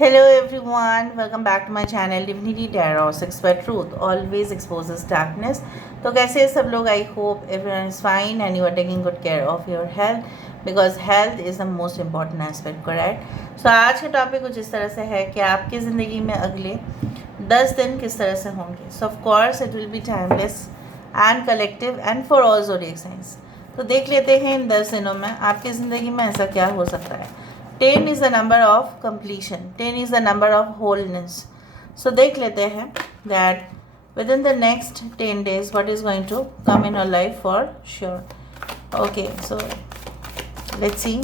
Hello everyone, welcome back to my channel Divinity Tarot 6 by Truth always exposes darkness. तो कैसे हैं सब लोग? I hope everyone is fine and you are taking good care of your health because health is the most important aspect, correct? So आज का topic कुछ इस तरह से है कि आपकी ज़िंदगी में अगले 10 दिन किस तरह से होंगे. So of course it will be timeless and collective and for all zodiac signs. तो देख लेते हैं इन 10 दिनों में आपकी ज़िंदगी में ऐसा क्या हो सकता है. 10 is the number of completion. 10 is the number of wholeness. So देख लेते हैं that within the next 10 days what is going to come in your life for sure. Okay, so let's see.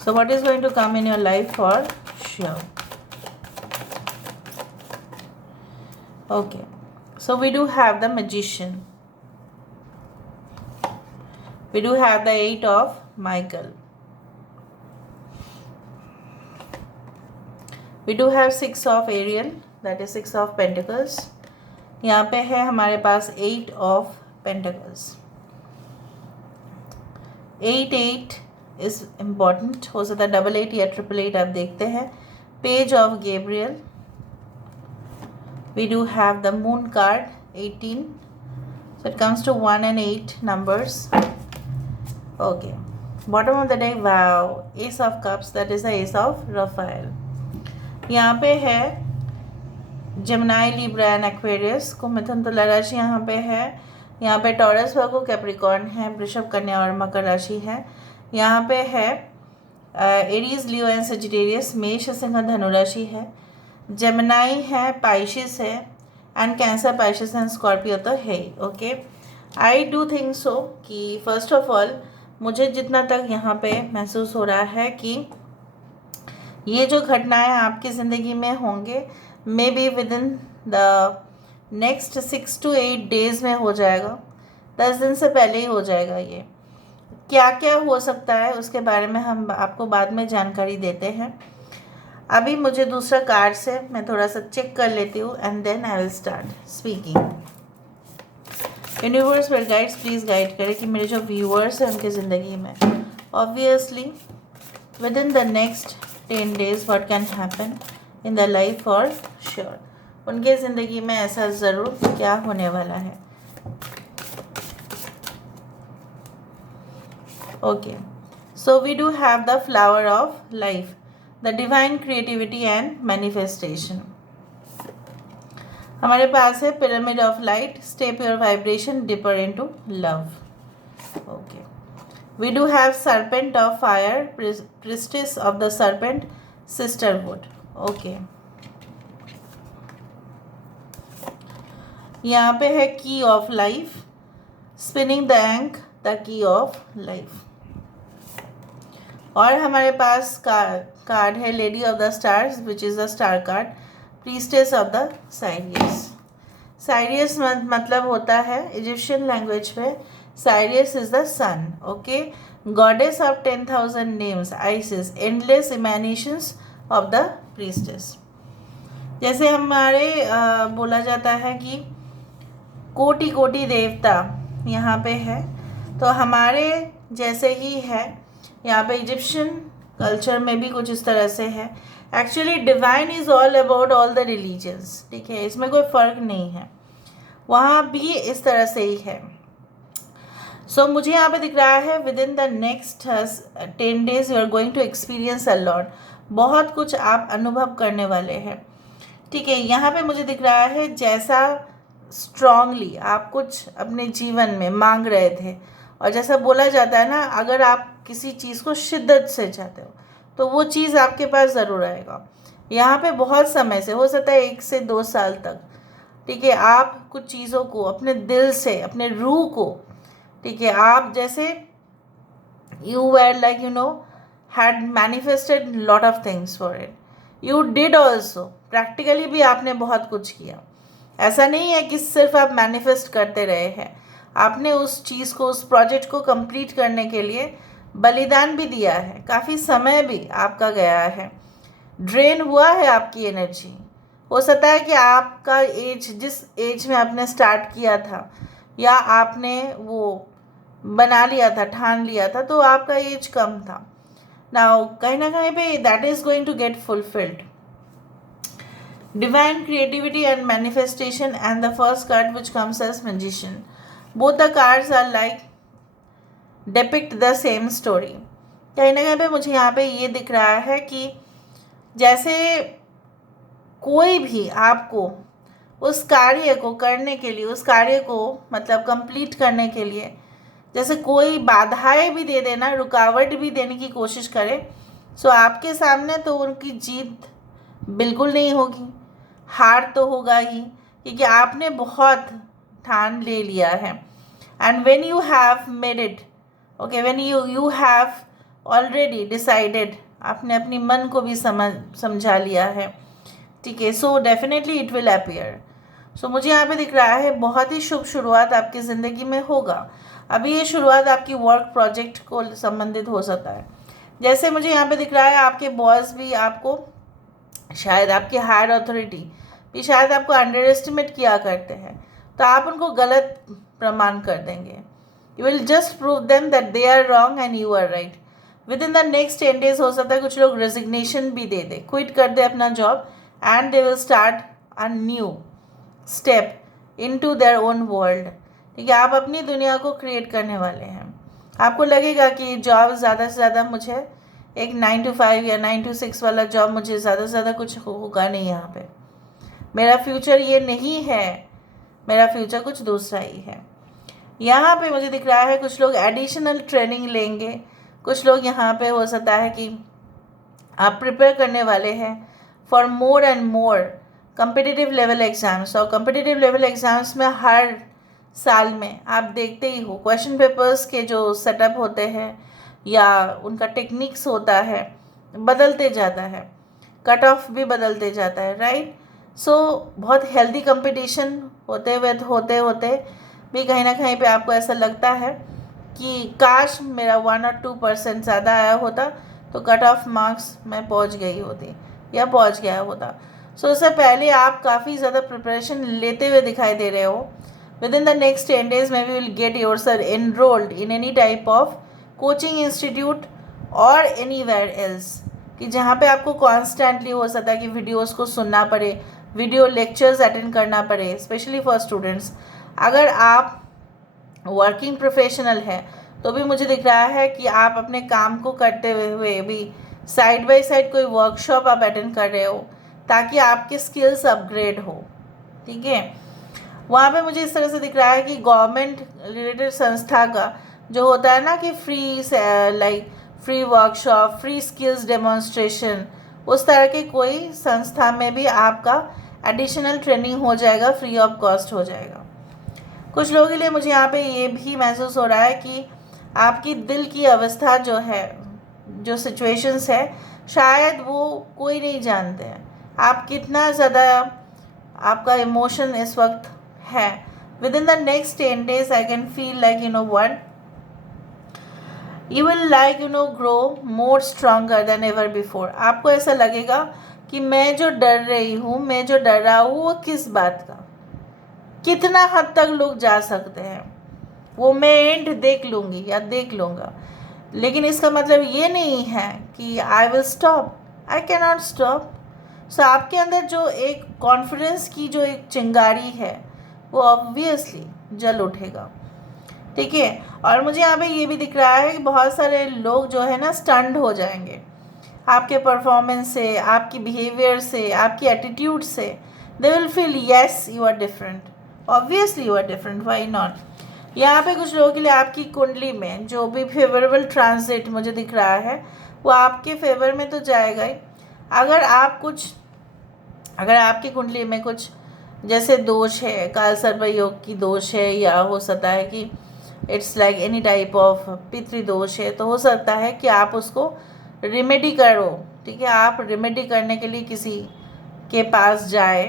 So what is going to come in your life for sure. Okay, so we do have the Magician. We do have the 8 of Michael. We do have 6 of Ariel, that is 6 of Pentacles. यहाँ पे है हमारे पास 8 of Pentacles. 8 is important. हो सकता है 88 या 888 आप देखते हैं. Page of Gabriel. We do have the Moon card 18. So it comes to 1 and 8 numbers. Okay. Bottom of the deck, wow. Ace of Cups, that is the Ace of Raphael. यहाँ पे है Gemini, Libra and Aquarius को मिथुन तुला राशि यहाँ पे है. यहाँ पे टॉरस वर्गो कैप्रिकॉर्न है, वृषभ कन्या और मकर राशि है. यहाँ पे है एरीज, लियो एंड सजिटेरियस, मेष, सिंह, धनु राशि है. जेमिनाई है, पाइशिस है एंड कैंसर, पाइशिस एंड स्कॉर्पियो तो है. Okay, I do think so कि फर्स्ट ऑफ ऑल मुझे जितना तक यहाँ पे महसूस हो रहा है कि ये जो घटनाएं आपकी ज़िंदगी में होंगे may be with in the next 6 to 8 days में हो जाएगा. 10 दिन से पहले ही हो जाएगा. ये क्या क्या हो सकता है उसके बारे में हम आपको बाद में जानकारी देते हैं. अभी मुझे दूसरा कार्ड से मैं थोड़ा सा चेक कर लेती हूँ and then I will start speaking. Universe well guides please guide करें कि मेरे जो व्यूअर्स हैं उनकी ज़िंदगी में obviously within the next 10 days what can happen in the life for sure. उनके ज़िंदगी में ऐसा ज़रूर क्या होने वाला है. Okay, so we do have the flower of life, the divine creativity and manifestation. हमारे पास है pyramid of light, step your vibration deeper into love. Okay, we do have serpent of fire, priestess of the serpent, sisterhood. Okay, यहाँ पे है key of life, spinning the ankh, the key of life. और हमारे पास card है lady of the stars which is the star card, priestess of the Sirius. Sirius मतलब होता है इजिप्शियन लैंग्वेज में Sirius is the sun. Okay, goddess of 10,000 names, Isis, endless imaginations of the priestess. जैसे हमारे बोला जाता है कि कोटि कोटि देवता यहाँ पे है, तो हमारे जैसे ही है यहाँ पे इजिप्शियन कल्चर में भी कुछ इस तरह से है. Actually divine is all about all the religions. ठीक है, इसमें कोई फ़र्क नहीं है, वहाँ भी इस तरह से ही है. सो मुझे यहाँ पे दिख रहा है within the next 10 days you are going to experience a lot. बहुत कुछ आप अनुभव करने वाले हैं. ठीक है, यहाँ पे मुझे दिख रहा है जैसा स्ट्रांगली आप कुछ अपने जीवन में मांग रहे थे, और जैसा बोला जाता है ना, अगर आप किसी चीज़ को शिद्दत से चाहते हो तो वो चीज़ आपके पास ज़रूर आएगा. यहाँ पे बहुत समय से, हो सकता है 1 से 2 साल तक, ठीक है, आप कुछ चीज़ों को अपने दिल से, अपने रूह को, ठीक है, आप जैसे you were like you know had manifested lot of things for it. You did also, practically भी आपने बहुत कुछ किया. ऐसा नहीं है कि सिर्फ आप मैनिफेस्ट करते रहे हैं, आपने उस चीज़ को, उस प्रोजेक्ट को कंप्लीट करने के लिए बलिदान भी दिया है. काफ़ी समय भी आपका गया है, ड्रेन हुआ है आपकी एनर्जी. हो सकता है कि आपका एज, जिस एज में आपने स्टार्ट किया था या आपने वो बना लिया था, ठान लिया था, तो आपका एज कम था। नाउ कहीं ना कहीं पे that is going to get fulfilled. Divine creativity and manifestation, and the first card which comes as magician. Both the cards are like depict the same story. कहीं ना कहीं पे मुझे यहाँ पे ये दिख रहा है कि जैसे कोई भी आपको उस कार्य को करने के लिए, उस कार्य को मतलब कंप्लीट करने के लिए जैसे कोई बाधाएं भी दे देना, रुकावट भी देने की कोशिश करे, सो आपके सामने तो उनकी जीत बिल्कुल नहीं होगी, हार तो होगा ही, क्योंकि आपने बहुत ठान ले लिया है. And when you have made it, okay, when you have already decided, आपने अपनी मन को भी समझा लिया है, ठीक है, so definitely it will appear. So मुझे यहाँ पे दिख रहा है बहुत ही शुभ शुरुआत आपकी ज़िंदगी में होगा. अभी ये शुरुआत आपकी वर्क प्रोजेक्ट को संबंधित हो सकता है. जैसे मुझे यहाँ पे दिख रहा है आपके बॉस भी आपको, शायद आपकी हायर अथॉरिटी भी शायद आपको अंडर एस्टिमेट किया करते हैं, तो आप उनको गलत प्रमाण कर देंगे. You will just prove them that they are wrong and you are right. Within the next 10 days हो सकता है कुछ लोग रेजिग्नेशन भी दे दे, क्विट कर दे अपना job, and they will start a new step into their own world. ठीक है, आप अपनी दुनिया को क्रिएट करने वाले हैं. आपको लगेगा कि जॉब ज़्यादा से ज़्यादा मुझे एक 9 to 5 या 9 to 6 वाला जॉब, मुझे ज़्यादा से ज़्यादा कुछ होगा नहीं यहाँ पे, मेरा फ्यूचर ये नहीं है, मेरा फ्यूचर कुछ दूसरा ही है. यहाँ पे मुझे दिख रहा है कुछ लोग एडिशनल ट्रेनिंग लेंगे, कुछ लोग यहाँ पे हो सकता है कि आप प्रिपेयर करने वाले हैं for more and more competitive level exams. और कम्पिटिटिव लेवल एग्ज़ाम्स में हर साल में आप देखते ही हो क्वेश्चन पेपर्स के जो सेटअप होते हैं या उनका टेक्निक्स होता है बदलते जाता है, कट ऑफ भी बदलते जाता है, राइट. सो बहुत हेल्दी कंपटीशन होते होते भी कहीं ना कहीं पे आपको ऐसा लगता है कि काश मेरा 1 or 2% ज़्यादा आया होता तो कट ऑफ मार्क्स में पहुंच गई होती या पहुंच गया होता. सो उससे पहले आप काफ़ी ज़्यादा प्रिपरेशन लेते हुए दिखाई दे रहे हो. Within the next 10 days, maybe you will get yourself enrolled in any type of coaching institute or anywhere else, कि जहाँ पे आपको कॉन्स्टेंटली हो सकता है कि वीडियोस को सुनना पड़े, वीडियो लेक्चर्स अटेंड करना पड़े, स्पेशली फॉर स्टूडेंट्स. अगर आप वर्किंग प्रोफेशनल हैं तो भी मुझे दिख रहा है कि आप अपने काम को करते हुए भी साइड बाय साइड कोई वर्कशॉप आप अटेंड कर रहे हो ताकि आपके स्किल्स अपग्रेड हो. ठीक है, वहाँ पे मुझे इस तरह से दिख रहा है कि गवर्नमेंट रिलेटेड संस्था का जो होता है ना कि free workshop, free skills demonstration, उस तरह के कोई संस्था में भी आपका एडिशनल ट्रेनिंग हो जाएगा, फ्री ऑफ कॉस्ट हो जाएगा. कुछ लोगों के लिए मुझे यहाँ पे ये भी महसूस हो रहा है कि आपकी दिल की अवस्था जो है, जो सिचुएशंस है, शायद वो कोई नहीं जानते हैं. आप कितना ज़्यादा आपका इमोशन इस वक्त है. Within the next 10 days I can feel like what, you will grow more stronger than ever before. आपको ऐसा लगेगा कि मैं जो डर रही हूँ, मैं जो डर रहा हूँ, वो किस बात का, कितना हद तक लोग जा सकते हैं, वो मैं एंड देख लूँगी या देख लूँगा. लेकिन इसका मतलब ये नहीं है कि I will stop, I can not stop. So आपके अंदर जो एक कॉन्फिडेंस की जो एक चिंगारी है वो ऑब्वियसली जल उठेगा. ठीक है, और मुझे यहाँ पे ये भी दिख रहा है कि बहुत सारे लोग जो है ना स्टन्ड हो जाएंगे आपके परफॉर्मेंस से, आपकी बिहेवियर से, आपकी एटीट्यूड से. They will feel yes you are different, obviously you are different, why not. यहाँ पे कुछ लोगों के लिए आपकी कुंडली में जो भी फेवरेबल ट्रांजिट मुझे दिख रहा है वो आपके फेवर में तो जाएगा ही. अगर आपकी कुंडली में कुछ जैसे दोष है, काल सर्प योग की दोष है, या हो सकता है कि it's like any type of पितृदोष है, तो हो सकता है कि आप उसको रेमेडी करो. ठीक है, आप रेमेडी करने के लिए किसी के पास जाए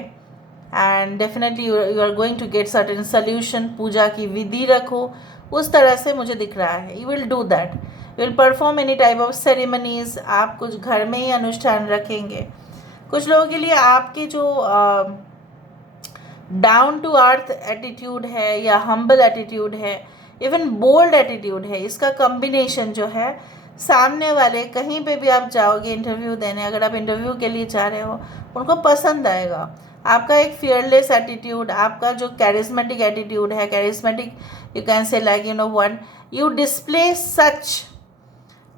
and definitely you are going to get certain solution. पूजा की विधि रखो, उस तरह से मुझे दिख रहा है. You will do that, you will perform any type of ceremonies. आप कुछ घर में ही अनुष्ठान रखेंगे, कुछ लोगों के लिए आपके जो डाउन टू अर्थ एटीट्यूड है या हम्बल एटीट्यूड है, इवन बोल्ड एटीट्यूड है, इसका कॉम्बिनेशन जो है सामने वाले, कहीं पे भी आप जाओगे इंटरव्यू देने, अगर आप इंटरव्यू के लिए जा रहे हो, उनको पसंद आएगा। आपका एक फियरलेस एटीट्यूड, आपका जो कैरिस्मेटिक एटीट्यूड है, charismatic you can say like you know one, you display such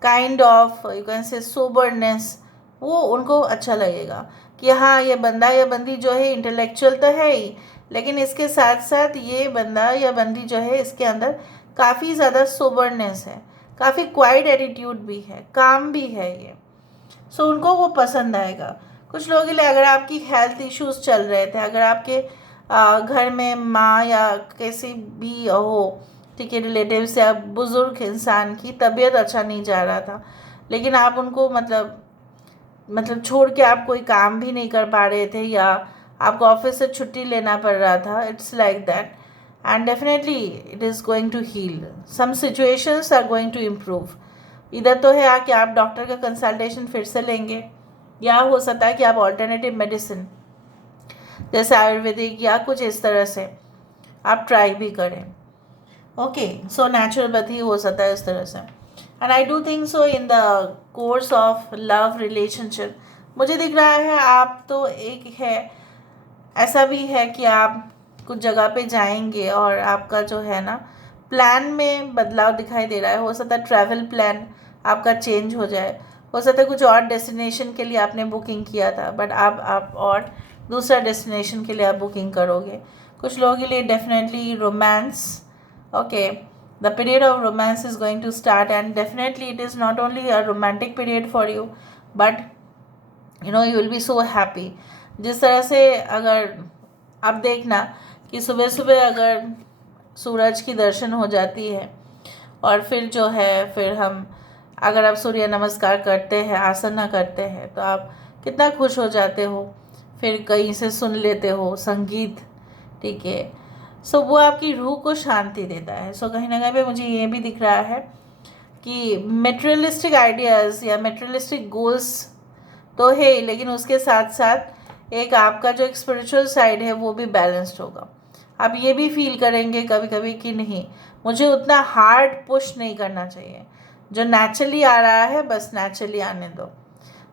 kind of you can say soberness, वो उनको अच्छा लगेगा कि हाँ ये बंदा या बंदी जो है इंटेलेक्चुअल तो है ही, लेकिन इसके साथ साथ ये बंदा या बंदी जो है इसके अंदर काफ़ी ज़्यादा सोबरनेस है, काफ़ी क्वाइट एटीट्यूड भी है, काम भी है ये। सो उनको वो पसंद आएगा। कुछ लोगों के लिए अगर आपकी हेल्थ इश्यूज चल रहे थे, अगर आपके घर में माँ या कैसी भी हो, ठीक है, रिलेटिव से आप बुज़ुर्ग इंसान की तबीयत अच्छा नहीं जा रहा था, लेकिन आप उनको मतलब छोड़ के आप कोई काम भी नहीं कर पा रहे थे, या आपको ऑफिस से छुट्टी लेना पड़ रहा था, it's like that, and definitely it is going to heal, some situations are going to improve. इधर तो है कि आप डॉक्टर का कंसल्टेशन फिर से लेंगे, या हो सकता है कि आप ऑल्टरनेटिव मेडिसिन जैसे आयुर्वेदिक या कुछ इस तरह से आप ट्राई भी करें। ओके, सो नेचुरोपैथी हो सकता है इस तरह से। And I do think so in the course of love relationship मुझे दिख रहा है आप तो एक है, ऐसा भी है कि आप कुछ जगह पे जाएंगे और आपका जो है ना प्लान में बदलाव दिखाई दे रहा है। हो सकता है ट्रैवल प्लान आपका चेंज हो जाए, हो सकता है कुछ और डेस्टिनेशन के लिए आपने बुकिंग किया था बट आप और दूसरा डेस्टिनेशन के लिए आप बुकिंग करोगे। कुछ लोगों के लिए definitely romance, okay, the period of romance is going to start, and definitely it is not only a romantic period for you but you know you will be so happy। जिस तरह से अगर आप देखना कि सुबह सुबह अगर सूरज की दर्शन हो जाती है और फिर जो है फिर हम अगर आप सूर्य नमस्कार करते हैं, आसना करते हैं, तो आप कितना खुश हो जाते हो, फिर कहीं से सुन लेते हो संगीत, ठीक है। सो वो आपकी रूह को शांति देता है। सो कहीं ना कहीं पे मुझे ये भी दिख रहा है कि मेटेरियलिस्टिक आइडियाज़ या मेटेरियलिस्टिक गोल्स तो है, लेकिन उसके साथ साथ एक आपका जो एक स्पिरिचुअल साइड है वो भी बैलेंस्ड होगा। आप ये भी फील करेंगे कभी कभी कि नहीं, मुझे उतना हार्ड पुश नहीं करना चाहिए, जो नेचुरली आ रहा है बस नेचुरली आने दो।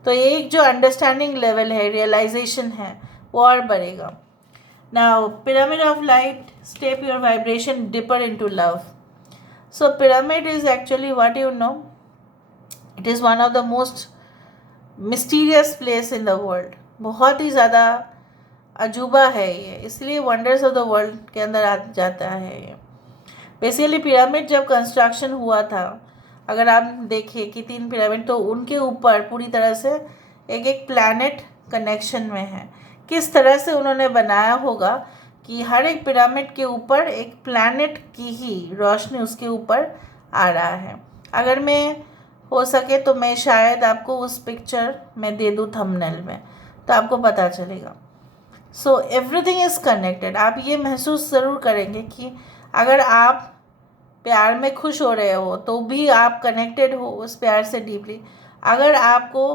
तो एक जो अंडरस्टैंडिंग लेवल है, रियलाइजेशन है, वो और बढ़ेगा। Now, pyramid of light, step your vibration deeper into love. So, pyramid is actually what you know. It is one of the most mysterious place in the world. बहुत ही ज़्यादा अजूबा है ये, इसलिए वंडर्स ऑफ द वर्ल्ड के अंदर आ जाता है ये। बेसिकली पिरामिड जब कंस्ट्रक्शन हुआ था, अगर आप देखिए कि 3 पिरामिड, तो उनके ऊपर पूरी तरह से एक प्लैनेट कनेक्शन में है। किस तरह से उन्होंने बनाया होगा कि हर एक पिरामिड के ऊपर एक प्लैनेट की ही रोशनी उसके ऊपर आ रहा है। अगर मैं हो सके तो मैं शायद आपको उस पिक्चर में दे दूँ थंबनेल में, तो आपको पता चलेगा। So everything is connected. आप ये महसूस ज़रूर करेंगे कि अगर आप प्यार में खुश हो रहे हो तो भी आप कनेक्टेड हो उस प्यार से डीपली। अगर आपको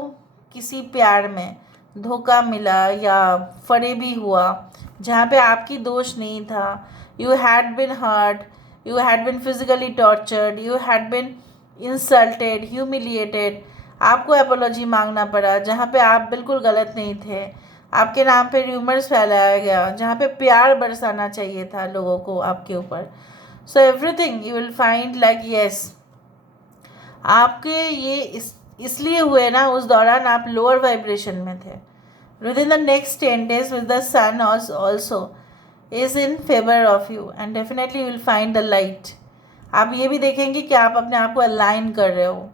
किसी प्यार में धोखा मिला या फरेबी हुआ जहाँ पे आपकी दोष नहीं था, you had been hurt, you had been physically tortured, you had been insulted, humiliated, आपको अपोलॉजी मांगना पड़ा जहाँ पे आप बिल्कुल गलत नहीं थे, आपके नाम पे र्यूमर्स फैलाया गया जहाँ पे प्यार बरसाना चाहिए था लोगों को आपके ऊपर। So everything you will find like yes, आपके ये इसलिए हुए ना, उस दौरान आप लोअर वाइब्रेशन में थे। Within the next 10 days with the sun also is in favour of you and definitely you will find the light. आप ये भी देखेंगे कि आप अपने आप को अलाइन कर रहे हो,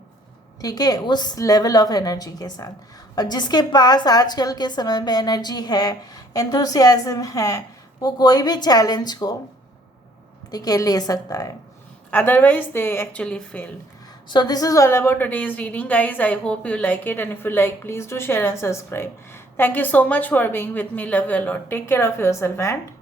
ठीक है, उस लेवल ऑफ एनर्जी के साथ। और जिसके पास आजकल के समय में एनर्जी है, एंथुसियाज्म है, वो कोई भी चैलेंज को, ठीक है, ले सकता है। Otherwise they actually fail. So this is all about today's reading, guys. I hope you like it, and if you like, please do share and subscribe. Thank you so much for being with me. Love you a lot. Take care of yourself and